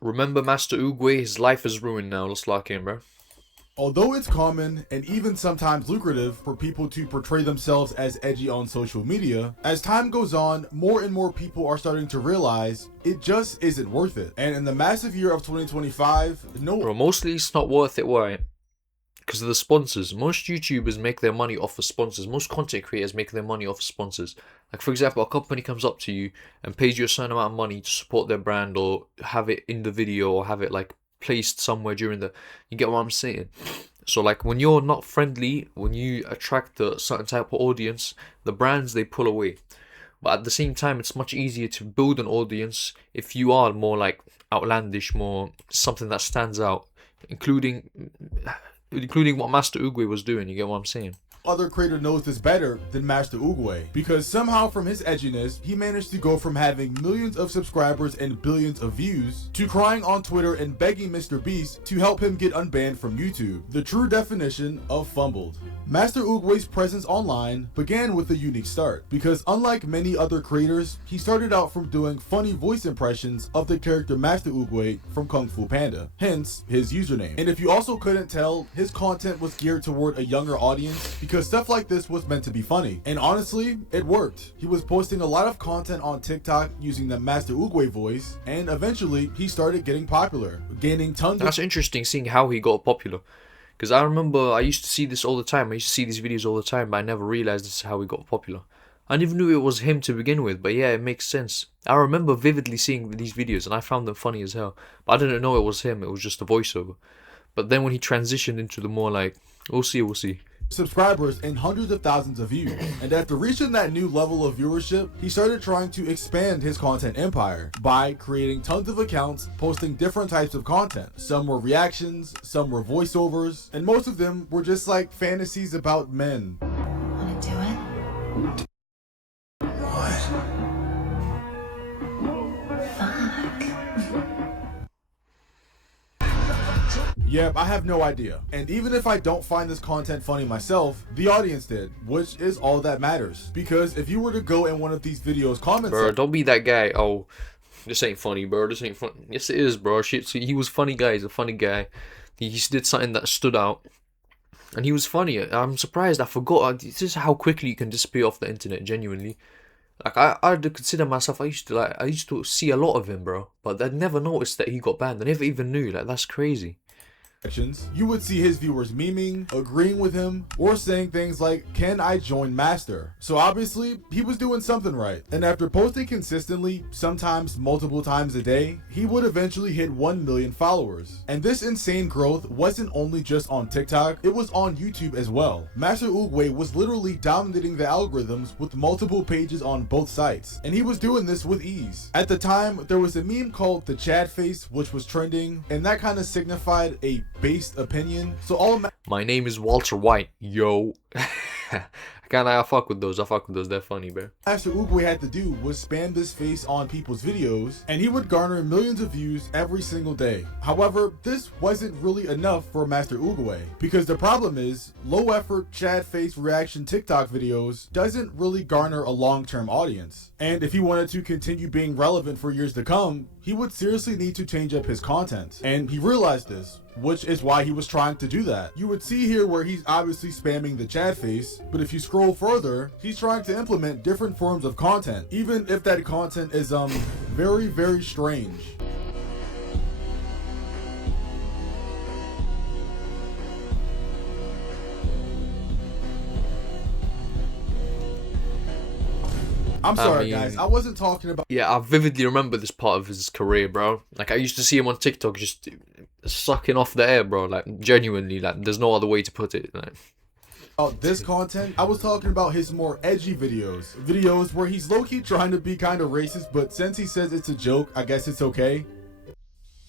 Remember Master Oogway? His life is ruined now. Let's lock in, bro. Although it's common and even sometimes lucrative for people to portray themselves as edgy on social media, as time goes on, more and more people are starting to realize it just isn't worth it. And in the massive year of 2025, Bro, mostly it's not worth it. Why? Because of the sponsors. Most YouTubers make their money off of sponsors. Most content creators make their money off of sponsors. Like, for example, a company comes up to you and pays you a certain amount of money to support their brand or have it in the video or have it like placed somewhere during the, you get what I'm saying? So like when you're not friendly, when you attract a certain type of audience, the brands, they pull away. But at the same time, it's much easier to build an audience if you are more like outlandish, more something that stands out, including what Master Oogway was doing. You get what I'm saying? other creator knows this better than Master Oogway, because somehow from his edginess, he managed to go from having millions of subscribers and billions of views to crying on Twitter and begging Mr. Beast to help him get unbanned from YouTube. The true definition of fumbled. Master Oogway's presence online began with a unique start, because unlike many other creators, he started out from doing funny voice impressions of the character Master Oogway from Kung Fu Panda, hence his username. And if you also couldn't tell, his content was geared toward a younger audience because stuff like this was meant to be funny. And honestly, it worked. He was posting a lot of content on TikTok using the Master Oogway voice, and eventually he started getting popular, gaining tons of... That's interesting seeing how he got popular. Because I remember I used to see this all the time. I used to see these videos all the time, but I never realized this is how he got popular. I never knew it was him to begin with, but yeah, it makes sense. I remember vividly seeing these videos and I found them funny as hell. But I didn't know it was him, it was just a voiceover. But then when he transitioned into the more like, we'll see. subscribers and hundreds of thousands of views. And after reaching that new level of viewership, he started trying to expand his content empire by creating tons of accounts, posting different types of content. Some were reactions, some were voiceovers, and most of them were just like fantasies about men. Wanna do it? What? Fuck. Yep, I have no idea. And even if I don't find this content funny myself, the audience did, which is all that matters. Because if you were to go in one of these videos comments... Bro, don't be that guy. Oh, this ain't funny, bro. This ain't funny. Yes, it is, bro. Shit, so he was funny guy. He's a funny guy. He did something that stood out. And he was funny. I'm surprised. I forgot. This is how quickly you can disappear off the internet, genuinely. Like, I'd consider myself, I used to see a lot of him, bro. But I'd never noticed that he got banned. I never even knew. Like, that's crazy. You would see his viewers memeing, agreeing with him, or saying things like, "Can I join Master?" So obviously, he was doing something right. And after posting consistently, sometimes multiple times a day, he would eventually hit 1 million followers. And this insane growth wasn't only just on TikTok, it was on YouTube as well. Master Oogway was literally dominating the algorithms with multiple pages on both sites. And he was doing this with ease. At the time, there was a meme called the Chad face, which was trending, and that kind of signified a based opinion. So all my name is Walter White, yo. I fuck with those. They're funny, bro. Master Oogway had to do was spam this face on people's videos, and he would garner millions of views every single day. However, this wasn't really enough for Master Oogway, because the problem is, low effort Chad face reaction TikTok videos doesn't really garner a long-term audience. And if he wanted to continue being relevant for years to come, he would seriously need to change up his content. And he realized this, which is why he was trying to do that. You would see here where he's obviously spamming the Chad face, but if you scroll further, he's trying to implement different forms of content, even if that content is very, very strange. I'm sorry, guys. I wasn't talking about... Yeah, I vividly remember this part of his career, bro. Like, I used to see him on TikTok just sucking off the air, bro. Like, genuinely, like, there's no other way to put it. Like... this content, I was talking about his more edgy videos where he's low-key trying to be kind of racist, but since he says it's a joke, I guess it's okay.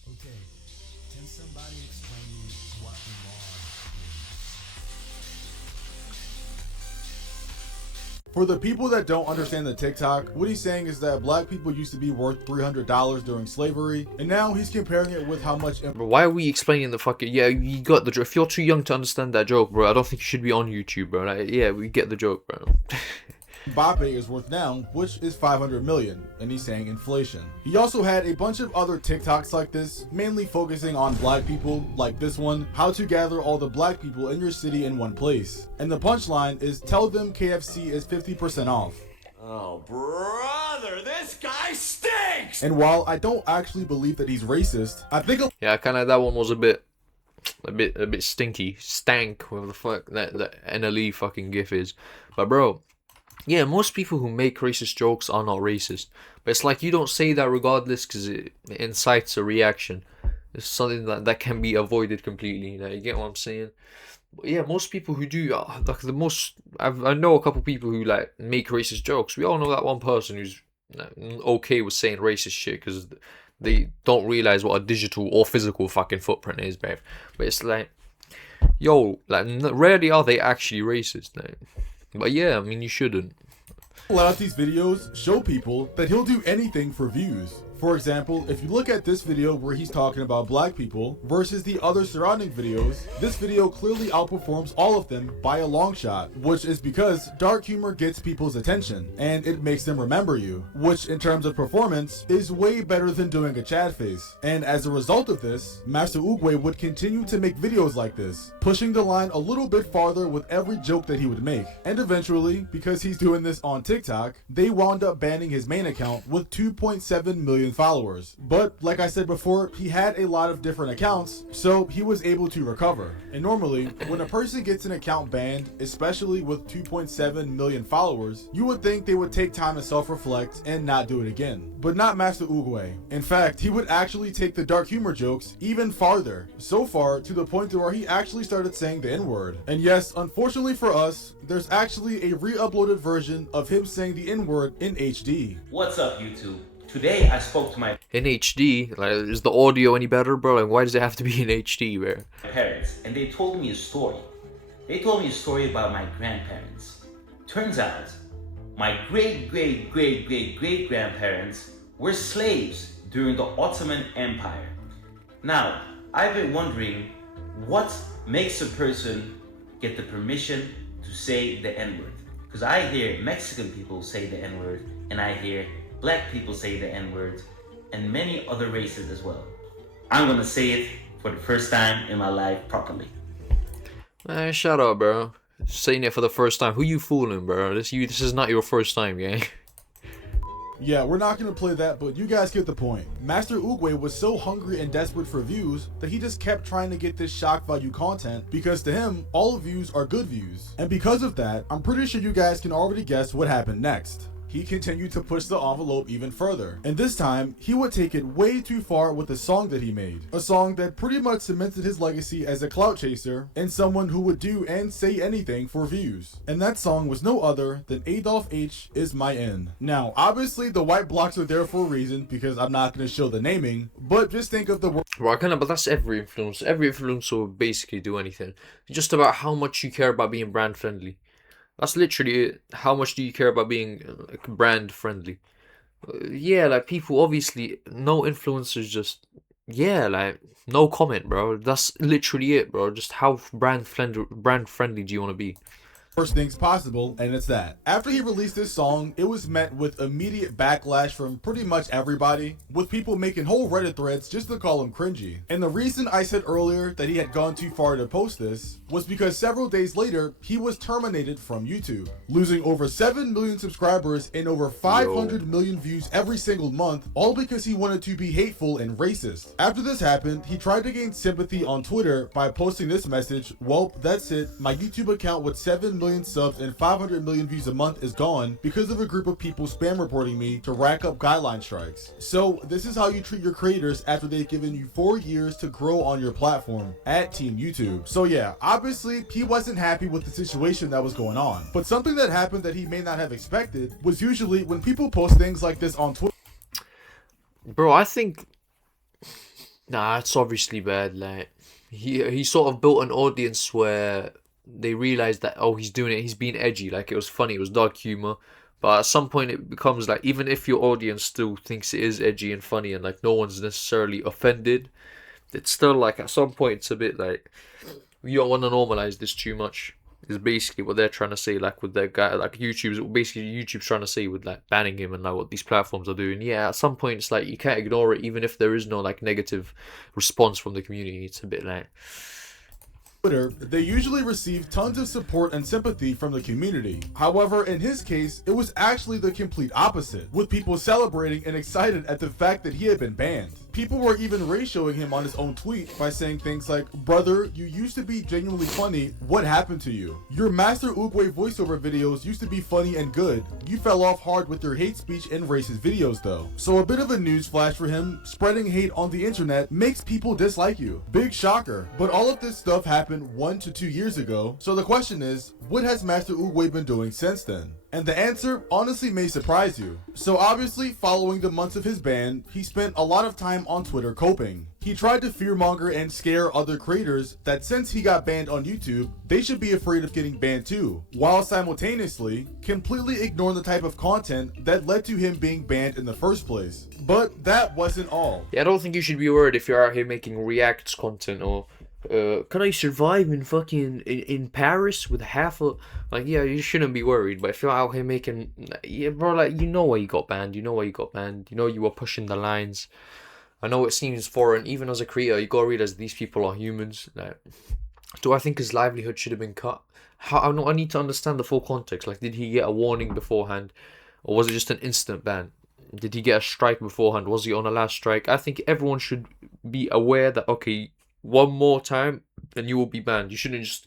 Okay, can somebody explain what the law For the people that don't understand the TikTok, what he's saying is that black people used to be worth $300 during slavery, and now he's comparing it with how much... Bro, why are we explaining the fucking... Yeah, you got the joke. If you're too young to understand that joke, bro, I don't think you should be on YouTube, bro. Like, yeah, we get the joke, bro. Mbappe is worth now, which is 500 million, and he's saying inflation. He also had a bunch of other TikToks like this, mainly focusing on black people, like this one, how to gather all the black people in your city in one place. And the punchline is, tell them KFC is 50% off. Oh, brother, this guy stinks! And while I don't actually believe that he's racist, I think Yeah, kind of that one was a bit stinky, stank. Whatever the fuck that NLE fucking gif is. But bro, yeah, most people who make racist jokes are not racist. But it's like you don't say that regardless because it incites a reaction. It's something that can be avoided completely. Like, you get what I'm saying? But yeah, most people who do, like the most, I know a couple people who like make racist jokes. We all know that one person who's okay with saying racist shit because they don't realize what a digital or physical fucking footprint is, babe. But it's like, yo, like rarely are they actually racist, like. But yeah, I mean, you shouldn't. let out these videos show people that he'll do anything for views. For example, if you look at this video where he's talking about black people versus the other surrounding videos, this video clearly outperforms all of them by a long shot, which is because dark humor gets people's attention and it makes them remember you, which in terms of performance is way better than doing a Chad face. And as a result of this, Master Oogway would continue to make videos like this, pushing the line a little bit farther with every joke that he would make. And eventually, because he's doing this on TikTok, they wound up banning his main account with 2.7 million followers. But like I said before, he had a lot of different accounts, so he was able to recover. And normally, when a person gets an account banned, especially with 2.7 million followers, you would think they would take time to self-reflect and not do it again. But not Master Oogway. In fact, he would actually take the dark humor jokes even farther. So far, to the point where he actually started saying the N-word. And yes, unfortunately for us, there's actually a re-uploaded version of him saying the N-word in HD. What's up, YouTube? Today I spoke to my In HD, like, is the audio any better, bro? Like, why does it have to be in HD, bro? parents and they told me a story. They told me a story about my grandparents. Turns out, my great-great-great-great-great-grandparents were slaves during the Ottoman Empire. Now, I've been wondering what makes a person get the permission to say the N-word. Because I hear Mexican people say the N-word and I hear black people say the N-word, and many other races as well. I'm gonna say it for the first time in my life properly. Man, shut up, bro. Saying it for the first time. Who you fooling, bro? This is not your first time, gang. Yeah, we're not gonna play that, but you guys get the point. Master Oogway was so hungry and desperate for views that he just kept trying to get this shock value content because to him, all views are good views. And because of that, I'm pretty sure you guys can already guess what happened next. He continued to push the envelope even further. And this time, he would take it way too far with the song that he made. A song that pretty much cemented his legacy as a clout chaser and someone who would do and say anything for views. And that song was no other than Adolf H is my N. Now, obviously the white blocks are there for a reason because I'm not going to show the naming, but just think of the word. Well, but that's every influencer. Every influencer will basically do anything. It's just about how much you care about being brand friendly. That's literally it. How much do you care about being like, brand friendly? Yeah, like people obviously, no influencers just, yeah, like no comment, bro. That's literally it, bro. Just how brand friendly do you want to be? Worst things possible, and it's that. After he released this song, it was met with immediate backlash from pretty much everybody, with people making whole Reddit threads just to call him cringy. And the reason I said earlier that he had gone too far to post this was because several days later, he was terminated from YouTube, losing over 7 million subscribers and over 500 million views every single month, all because he wanted to be hateful and racist. After this happened, he tried to gain sympathy on Twitter by posting this message, "Well, that's it. My YouTube account with 7 million subs and 500 million views a month is gone because of a group of people spam reporting me to rack up guideline strikes. So this is how you treat your creators after they've given you 4 years to grow on your platform at Team YouTube." So yeah, obviously he wasn't happy with the situation that was going on. But something that happened that he may not have expected was usually when people post things like this on Twitter. Bro, I think, nah, it's obviously bad. Like he sort of built an audience where they realized that, oh, he's doing it, he's being edgy, like it was funny, it was dark humor. But at some point it becomes like, even if your audience still thinks it is edgy and funny and like no one's necessarily offended, it's still like at some point it's a bit like, you don't want to normalize this too much. Is basically what they're trying to say, like with their guy, like YouTube's trying to say with like banning him and like what these platforms are doing. Yeah, at some point it's like you can't ignore it, even if there is no like negative response from the community. It's a bit like Twitter, they usually receive tons of support and sympathy from the community. However, in his case, it was actually the complete opposite, with people celebrating and excited at the fact that he had been banned. People were even ratioing him on his own tweet by saying things like, "Brother, you used to be genuinely funny. What happened to you? Your Master Oogway voiceover videos used to be funny and good. You fell off hard with your hate speech and racist videos though." So a bit of a news flash for him, spreading hate on the internet makes people dislike you. Big shocker. But all of this stuff happened 1 to 2 years ago, so the question is, what has Master Oogway been doing since then? And the answer honestly may surprise you. So obviously, following the months of his ban, he spent a lot of time on Twitter coping. He tried to fearmonger and scare other creators that since he got banned on YouTube, they should be afraid of getting banned too, while simultaneously completely ignoring the type of content that led to him being banned in the first place. But that wasn't all. yeah, I don't think you should be worried if you're out here making reacts content or can I survive in fucking in Paris with half a like yeah you shouldn't be worried, but if you're out here making yeah bro, like you know why you got banned, you know you were pushing the lines. I know it seems foreign, even as a creator you gotta realize these people are humans. Like, do I think his livelihood should have been cut? I need to understand the full context. Like, did he get a warning beforehand, or was it just an instant ban? Did he get a strike beforehand? Was he on a last strike? I think everyone should be aware that okay, one more time and you will be banned. You shouldn't just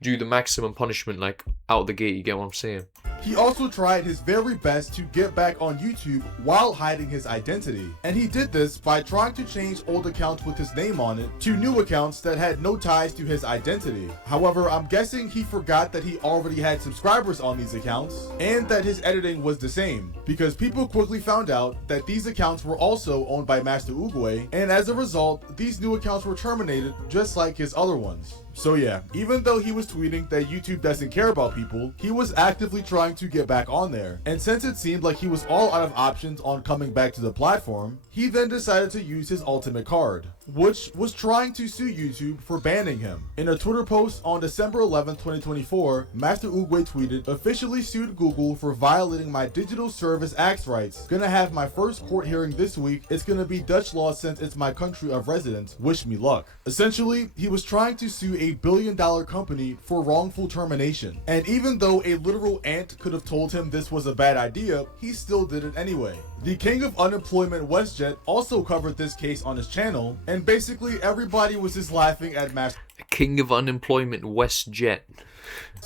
do the maximum punishment like out the gate. You get what I'm saying? He also tried his very best to get back on YouTube while hiding his identity. And he did this by trying to change old accounts with his name on it to new accounts that had no ties to his identity. However, I'm guessing he forgot that he already had subscribers on these accounts and that his editing was the same, because people quickly found out that these accounts were also owned by Master Oogway, and as a result, these new accounts were terminated just like his other ones. So yeah, even though he was tweeting that YouTube doesn't care about people, he was actively trying to get back on there. And since it seemed like he was all out of options on coming back to the platform, he then decided to use his ultimate card, which was trying to sue YouTube for banning him. In a Twitter post on December 11, 2024, Master Oogway tweeted, "Officially sued Google for violating my digital service acts rights. Gonna have my first court hearing this week. It's gonna be Dutch law since it's my country of residence. Wish me luck." Essentially, he was trying to sue a billion-dollar company for wrongful termination. And even though a literal ant could have told him this was a bad idea, he still did it anyway. The King of Unemployment WestJet also covered this case on his channel, and basically everybody was just laughing at Master King of Unemployment WestJet.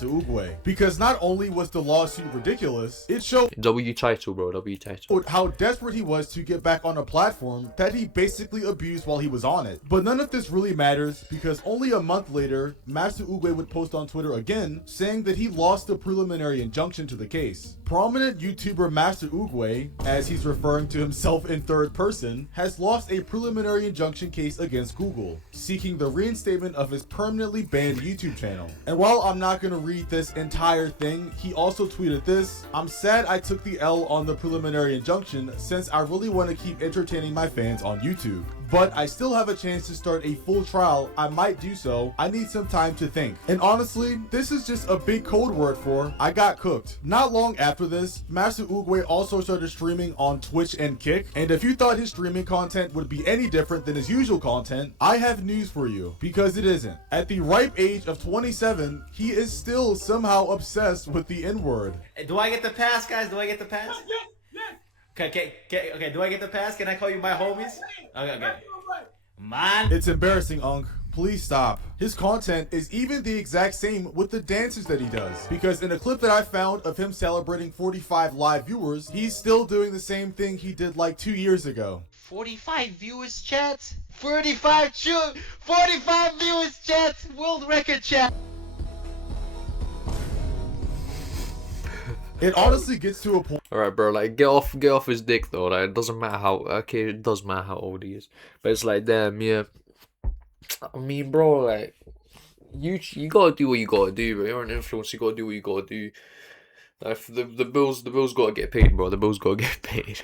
Oogway, because not only was the lawsuit ridiculous, it showed W title, bro. W title. how desperate he was to get back on a platform that he basically abused while he was on it. But none of this really matters, because only a month later, Master Oogway would post on Twitter again saying that he lost the preliminary injunction to the case. Prominent YouTuber Master Oogway, as he's referring to himself in third person, has lost a preliminary injunction case against Google, seeking the reinstatement of his permanently banned YouTube channel. And while I'm not gonna read this entire thing, he also tweeted this: "I'm sad I took the L on the preliminary injunction since I really want to keep entertaining my fans on YouTube. But I still have a chance to start a full trial. I might do so. I need some time to think." And honestly, this is just a big code word for I got cooked. Not long after this, Master Oogway also started streaming on Twitch and Kick. And if you thought his streaming content would be any different than his usual content, I have news for you, because it isn't. At the ripe age of 27, he is still somehow obsessed with the N-word. Do I get the pass, guys? Do I get the pass? Okay, do I get the pass? Can I call you my homies? Okay. Man. It's embarrassing, Unk. Please stop. His content is even the exact same with the dances that he does, because in a clip that I found of him celebrating 45 live viewers, he's still doing the same thing he did like 2 years ago. 45 viewers, chat. 45 viewers, chat. World record, chat. It honestly gets to a point. Alright, bro, like get off his dick though. Like it doesn't matter how it does matter how old he is, but it's like damn, yeah. I mean, bro, like you gotta do what you gotta do, bro. You're an influencer, you gotta do what you gotta do. Like the bills gotta get paid, bro. The bills gotta get paid.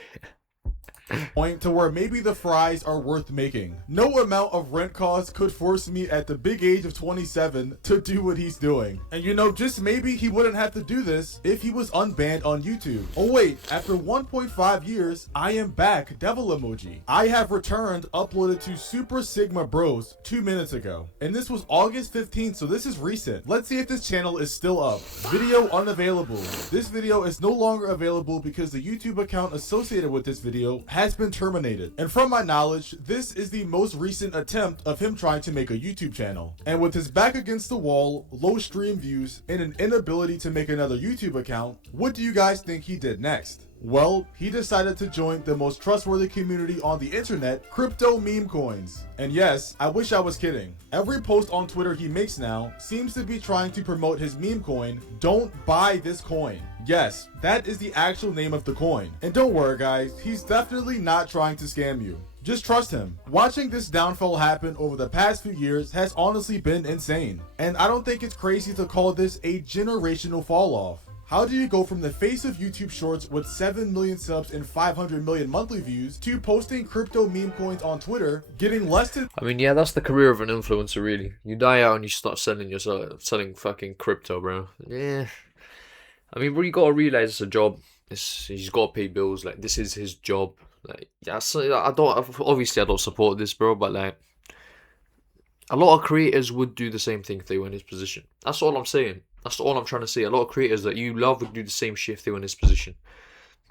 point to where maybe the fries are worth making. No amount of rent costs could force me at the big age of 27 to do what he's doing. And you know, just maybe he wouldn't have to do this if he was unbanned on YouTube. Oh wait, after 1.5 years, I am back, devil emoji. I have returned, uploaded to Super Sigma Bros 2 minutes ago. And this was August 15th, so this is recent. Let's see if this channel is still up. Video unavailable. This video is no longer available because the YouTube account associated with this video has been terminated. And from my knowledge, this is the most recent attempt of him trying to make a YouTube channel. And with his back against the wall, low stream views, and an inability to make another YouTube account, what do you guys think he did next? Well, he decided to join the most trustworthy community on the internet, crypto meme coins. And yes, I wish I was kidding. Every post on Twitter he makes now seems to be trying to promote his meme coin, Don't Buy This Coin. Yes, that is the actual name of the coin. And don't worry guys, he's definitely not trying to scam you. Just trust him. Watching this downfall happen over the past few years has honestly been insane. And I don't think it's crazy to call this a generational fall off. How do you go from the face of YouTube Shorts with 7 million subs and 500 million monthly views to posting crypto meme coins on Twitter, getting less than... I mean, yeah, that's the career of an influencer, really. You die out and you start selling fucking crypto, bro. Yeah. I mean, what you gotta realize it's a job. He's gotta pay bills. Like, this is his job. Like, yeah, so I don't support this, bro, but like, a lot of creators would do the same thing if they were in his position. That's all I'm saying. That's all I'm trying to say. A lot of creators that you love would do the same shit if they were in his position.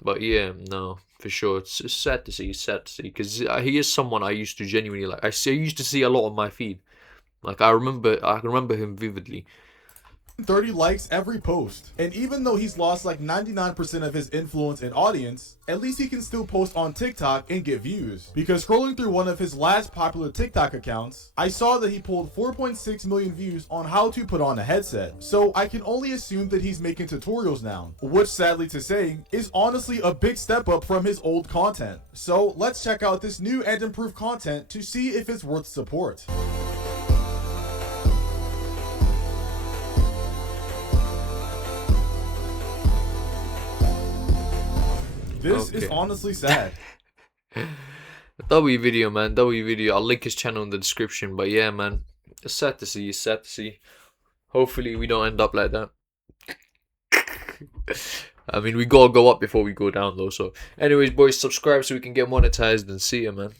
But yeah, no, for sure. It's sad to see. It's sad to see. Because he is someone I used to genuinely like. I used to see a lot on my feed. Like, I remember him vividly. 30 likes every post. And even though he's lost like 99% of his influence and audience, at least he can still post on TikTok and get views. Because scrolling through one of his last popular TikTok accounts, I saw that he pulled 4.6 million views on how to put on a headset. So I can only assume that he's making tutorials now, which sadly to say, is honestly a big step up from his old content. So let's check out this new and improved content to see if it's worth support. This is honestly sad. W video, man. W video. I'll link his channel in the description. But yeah, man. It's sad to see. It's sad to see. Hopefully we don't end up like that. I mean, we gotta go up before we go down though. So anyways, boys, subscribe so we can get monetized and see ya, man.